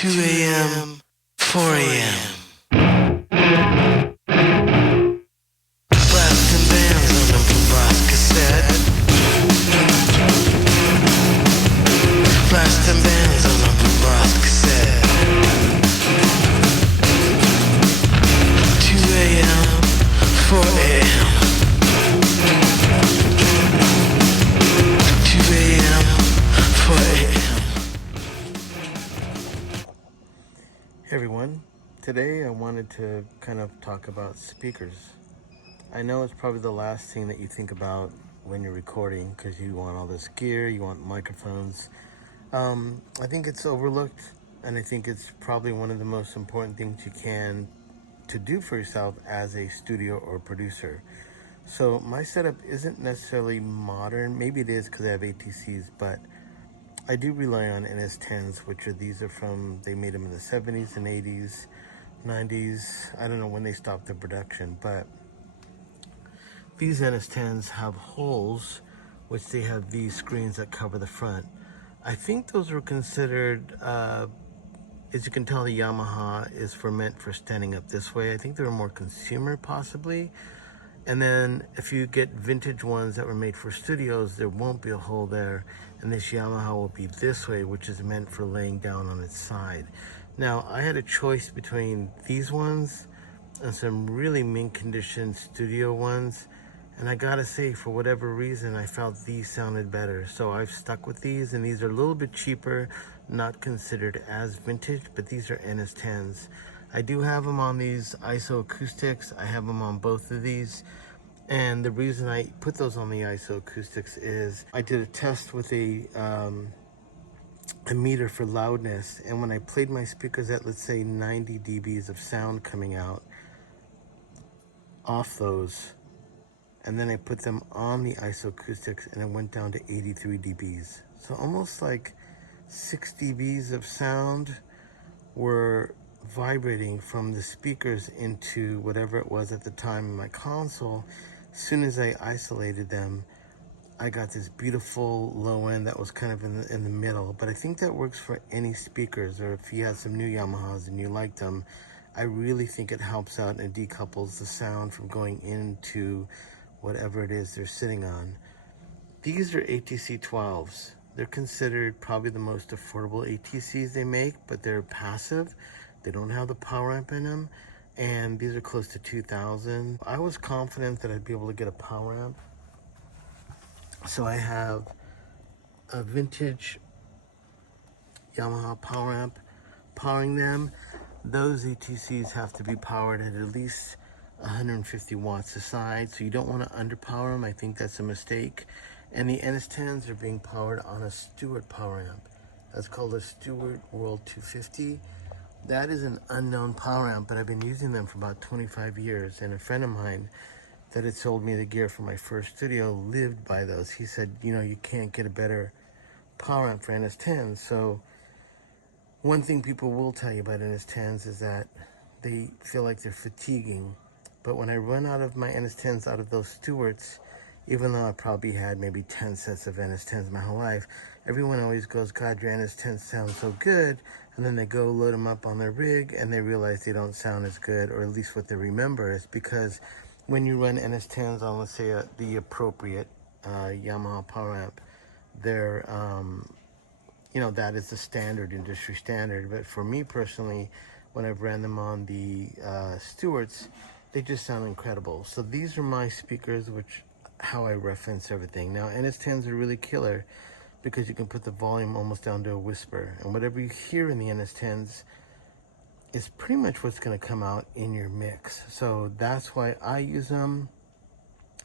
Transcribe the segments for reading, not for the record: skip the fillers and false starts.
2 a.m., 4 a.m. Blasting bands on a blue cassette. Blasting bands on a blue cassette. 2 a.m., 4 a.m. 2 a.m., 4 a.m. Hey everyone, today I wanted to kind of talk about speakers. I know it's probably the last thing that you think about when you're recording because you want all this gear, you want microphones. I think it's overlooked, and I think it's probably one of the most important things you can to do for yourself as a studio or producer. So my setup isn't necessarily modern. Maybe it is because I have ATCs, but I do rely on NS10s, which these are from, they made them in the 70s and 80s, 90s. I don't know when they stopped the production, but these NS10s have holes, which they have these screens that cover the front. I think those were considered, as you can tell, the Yamaha is meant for standing up this way. I think they were more consumer, possibly. And then if you get vintage ones that were made for studios, there won't be a hole there. And this Yamaha will be this way, which is meant for laying down on its side. Now, I had a choice between these ones and some really mint condition studio ones. And I gotta say, for whatever reason, I felt these sounded better. So I've stuck with these, and these are a little bit cheaper, not considered as vintage, but these are NS10s. I do have them on these ISO acoustics. I have them on both of these. And the reason I put those on the ISO acoustics is I did a test with a meter for loudness. And when I played my speakers at, let's say, 90 dBs of sound coming out off those, and then I put them on the ISO acoustics, and it went down to 83 dBs. So almost like 6 dBs of sound were vibrating from the speakers into whatever it was at the time in my console. As soon as I isolated them, I got this beautiful low end that was kind of in the middle. But I think that works for any speakers, or if you had some new Yamahas and you liked them, I really think it helps out and it decouples the sound from going into whatever it is they're sitting on. These are ATC 12s. They're considered probably the most affordable ATCs they make, but they're passive. They don't have the power amp in them, and these are close to 2,000. I was confident that I'd be able to get a power amp. So I have a vintage Yamaha power amp powering them. Those ATCs have to be powered at least 150 watts a side, so you don't want to underpower them. I think that's a mistake. And the NS10s are being powered on a Stewart power amp. That's called a Stewart World 250. That is an unknown power amp, but I've been using them for about 25 years. And a friend of mine that had sold me the gear for my first studio lived by those. He said, you know, you can't get a better power amp for NS10s. So one thing people will tell you about NS10s is that they feel like they're fatiguing. But when I run out of my NS10s out of those Stewarts, even though I probably had maybe 10 sets of NS10s my whole life, everyone always goes, God, your NS10s sound so good. And then they go load them up on their rig and they realize they don't sound as good, or at least what they remember is because when you run NS10s on, let's say, the appropriate Yamaha power amp, they're, you know, that is the standard, industry standard. But for me personally, when I've ran them on the Stewarts, they just sound incredible. So these are my speakers, which how I reference everything. Now, NS10s are really killer because you can put the volume almost down to a whisper. And whatever you hear in the NS10s is pretty much what's going to come out in your mix. So that's why I use them.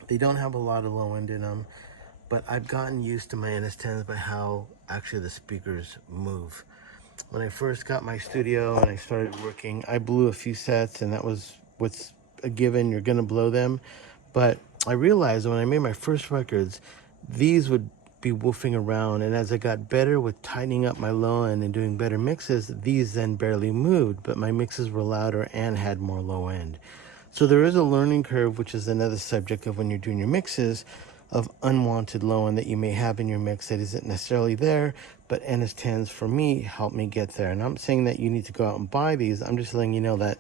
They don't have a lot of low end in them, but I've gotten used to my NS10s by how actually the speakers move. When I first got my studio and I started working, I blew a few sets, and that was what's a given. You're going to blow them. But I realized when I made my first records, these would be woofing around. And as I got better with tightening up my low end and doing better mixes, these then barely moved, but my mixes were louder and had more low end. So there is a learning curve, which is another subject of when you're doing your mixes. of unwanted low end that you may have in your mix that isn't necessarily there, but NS10s for me help me get there. And I'm saying that you need to go out and buy these. I'm just letting you know that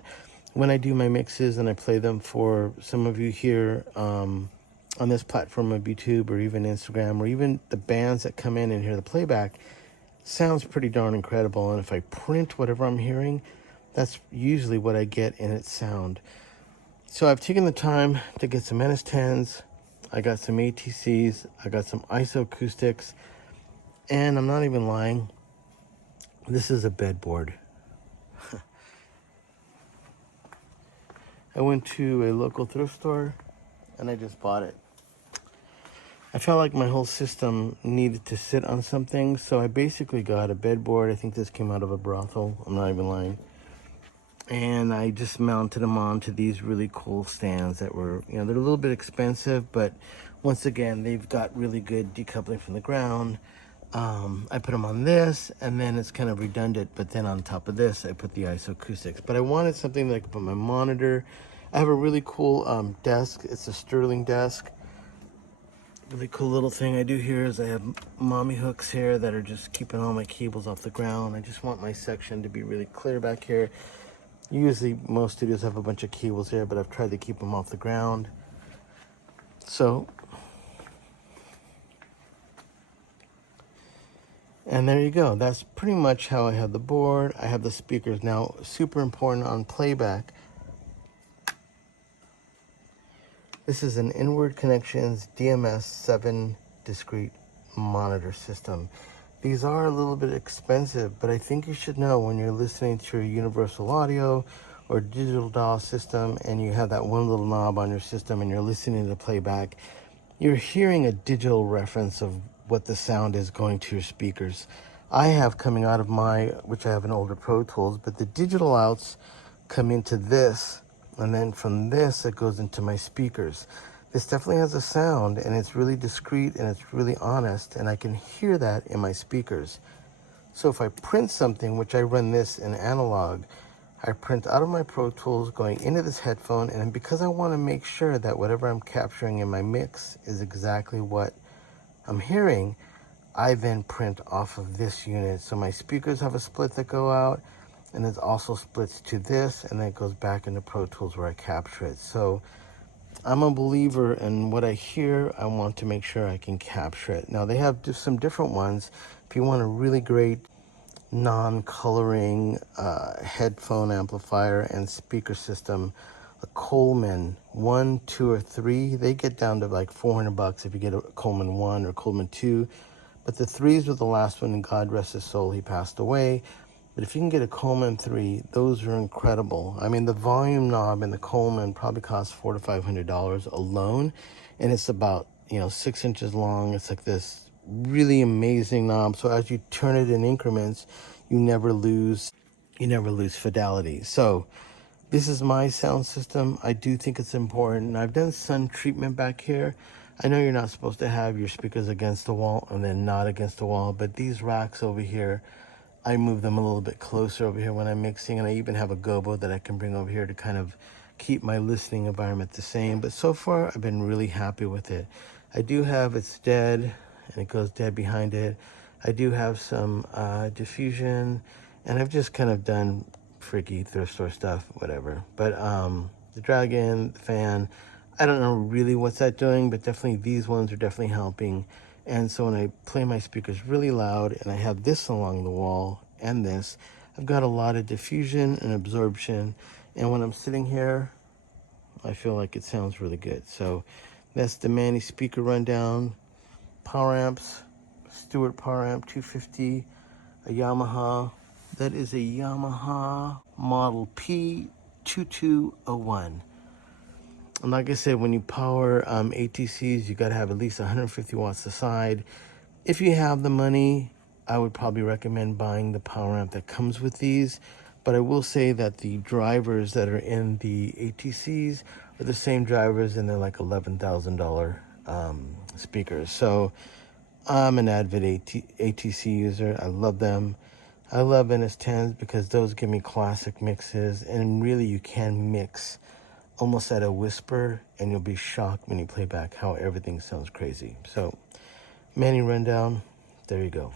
when I do my mixes and I play them for some of you here on this platform of YouTube or even Instagram, or even the bands that come in and hear the playback, sounds pretty darn incredible. And if I print whatever I'm hearing, that's usually what I get in its sound. So I've taken the time to get some NS10s, I got some ATCs, I got some isoacoustics, and I'm not even lying, this is a bedboard. I went to a local thrift store and I just bought it. I felt like my whole system needed to sit on something, so I basically got a bedboard. I think this came out of a brothel, I'm not even lying. And I just mounted them onto these really cool stands that were, they're a little bit expensive, but once again, they've got really good decoupling from the ground. I put them on this, and then it's kind of redundant, but then on top of this, I put the isoacoustics. But I wanted something that I could put my monitor. I have a really cool desk. It's a Sterling desk. Really cool little thing I do here is I have mommy hooks here that are just keeping all my cables off the ground. I just want my section to be really clear back here. Usually most studios have a bunch of cables here, but I've tried to keep them off the ground. So, and there you go. That's pretty much how I have the board. I have the speakers. Now, super important on playback. This is an Inward Connections DMS 7 discrete monitor system. These are a little bit expensive, but I think you should know when you're listening to your universal audio or digital DAW system and you have that one little knob on your system and you're listening to playback, you're hearing a digital reference of what the sound is going to your speakers. I have coming out of which I have an older Pro Tools, but the digital outs come into this, and then from this it goes into my speakers. This definitely has a sound, and it's really discreet and it's really honest, and I can hear that in my speakers. So if I print something, which I run this in analog, I print out of my Pro Tools going into this headphone, and because I want to make sure that whatever I'm capturing in my mix is exactly what I'm hearing, I then print off of this unit. So my speakers have a split that go out, and it also splits to this, and then it goes back into Pro Tools where I capture it. So I'm a believer in what I hear. I want to make sure I can capture it. Now they have just some different ones. If you want a really great non-coloring headphone amplifier and speaker system, a Coleman 1, 2, or 3, they get down to like $400 if you get a Coleman 1 or Coleman 2. But the 3s were the last one, and God rest his soul, he passed away. But if you can get a Coleman 3, those are incredible. I mean, the volume knob in the Coleman probably costs $400 to $500 alone, and it's about 6 inches long. It's like this really amazing knob. So as you turn it in increments, you never lose fidelity. So this is my sound system. I do think it's important. I've done sun treatment back here. I know you're not supposed to have your speakers against the wall and then not against the wall, but these racks over here, I move them a little bit closer over here when I'm mixing, and I even have a gobo that I can bring over here to kind of keep my listening environment the same. But so far, I've been really happy with it. I do have It's Dead, and it goes dead behind it. I do have some diffusion, and I've just kind of done freaky thrift store stuff, whatever. But the Dragon, the fan, I don't know really what's that doing, but definitely these ones are definitely helping. And so when I play my speakers really loud and I have this along the wall and this, I've got a lot of diffusion and absorption. And when I'm sitting here, I feel like it sounds really good. So that's the Manny speaker rundown. Power amps, Stewart power amp 250, a Yamaha. That is a Yamaha model P2201. And like I said, when you power ATCs, you got to have at least 150 watts aside. If you have the money, I would probably recommend buying the power amp that comes with these. But I will say that the drivers that are in the ATCs are the same drivers in their like $11,000 speakers. So I'm an avid ATC user. I love them. I love NS10s because those give me classic mixes, and really you can mix almost at a whisper, and you'll be shocked when you play back how everything sounds crazy. So, Manny rundown, there you go.